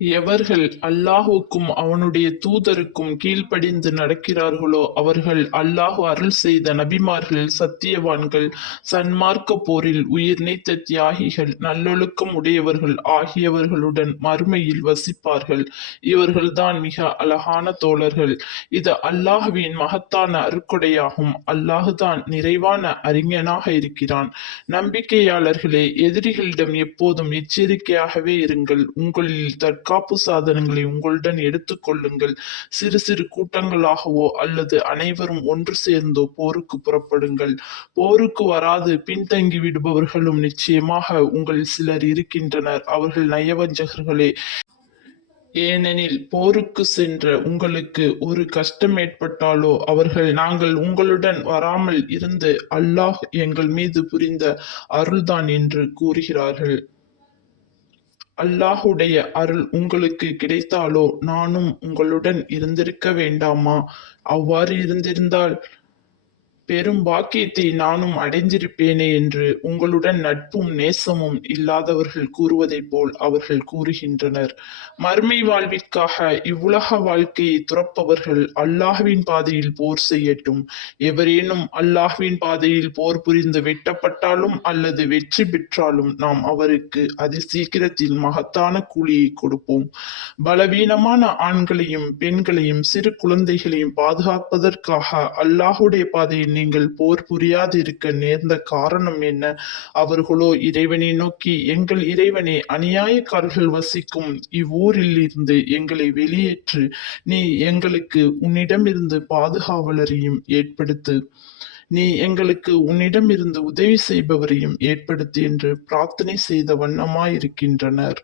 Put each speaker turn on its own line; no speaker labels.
எவர்கள் அல்லாஹுக்கும் அவனுடைய தூதருக்கும் கீழ்ப்படிந்து நடக்கிறார்களோ அவர்கள் அல்லாஹு அருள் செய்த நபிமார்கள் சத்தியவான்கள் சன்மார்க்க போரில் உயிர் நீத்த தியாகிகள் நல்லொழுக்கம் உடையவர்கள் ஆகியவர்களுடன் மறுமையில் வசிப்பார்கள். இவர்கள்தான் மிக அழகான தோழர்கள். இது அல்லாஹுவின் மகத்தான அருக்கொடையாகும் அல்லாஹுதான் நிறைவான அறிஞனாக இருக்கிறான். நம்பிக்கையாளர்களே எதிரிகளிடம் எப்போதும் எச்சரிக்கையாகவே இருங்கள். உங்களில் தற்காப்பு சாதனங்களை உங்களுடன் எடுத்துக்கொள்ளுங்கள் சிறு சிறு கூட்டங்களாகவோ அல்லது அனைவரும் ஒன்று சேர்ந்தோ போருக்கு புறப்படுங்கள். போருக்கு வராது பின்தங்கி விடுபவர்களும் நிச்சயமாக உங்கள் சிலர் இருக்கின்றனர். அவர்கள் நயவஞ்சகர்களே. ஏனெனில் போருக்கு சென்ற உங்களுக்கு ஒரு கஷ்டம் ஏற்பட்டாலோ அவர்கள் நாங்கள் உங்களுடன் வராமல் இருந்து அல்லாஹ் எங்கள் மீது புரிந்த அருள்தான் என்று கூறுகிறார்கள். அல்லாஹுடைய அருள் உங்களுக்கு கிடைத்தாலோ நானும் உங்களுடன் இருந்திருக்க வேண்டாமா? அவ்வாறு இருந்திருந்தால் பெரும் பாக்கியத்தை நானும் அடைந்திருப்பேனே என்று உங்களுடன் நட்பும் நேசமும் இல்லாதவர்கள் கூறுவதைப் போல் அவர்கள் கூறுகின்றனர். மர்மை வாழ்விற்காக இவ்வுலக வாழ்க்கையை துறப்பவர்கள் அல்லாஹ்வின் பாதையில் போர் செய்யட்டும். எவரேனும் அல்லாஹ்வின் பாதையில் போர் புரிந்து வெட்டப்பட்டாலும் அல்லது வெற்றி பெற்றாலும் நாம் அவருக்கு அதி சீக்கிரத்தில் மகத்தான கூலியை கொடுப்போம். பலவீனமான ஆண்களையும் பெண்களையும் சிறு குழந்தைகளையும் பாதுகாப்பதற்காக அல்லாஹுடைய பாதையில் நீங்கள் போர் புரியாதிருக்க நேர்ந்த காரணம் என்ன? அவர்களோ இறைவனை நோக்கி எங்கள் இறைவனே அநியாயக்காரர்கள் வசிக்கும் இவ்வூரில் இருந்து எங்களை வெளியேற்று நீ எங்களுக்கு உன்னிடமிருந்து பாதுகாவலரையும் ஏற்படுத்து. நீ எங்களுக்கு உன்னிடமிருந்து உதவி செய்பவரையும் ஏற்படுத்து என்று பிரார்த்தனை செய்த வண்ணமாயிருக்கின்றனர்.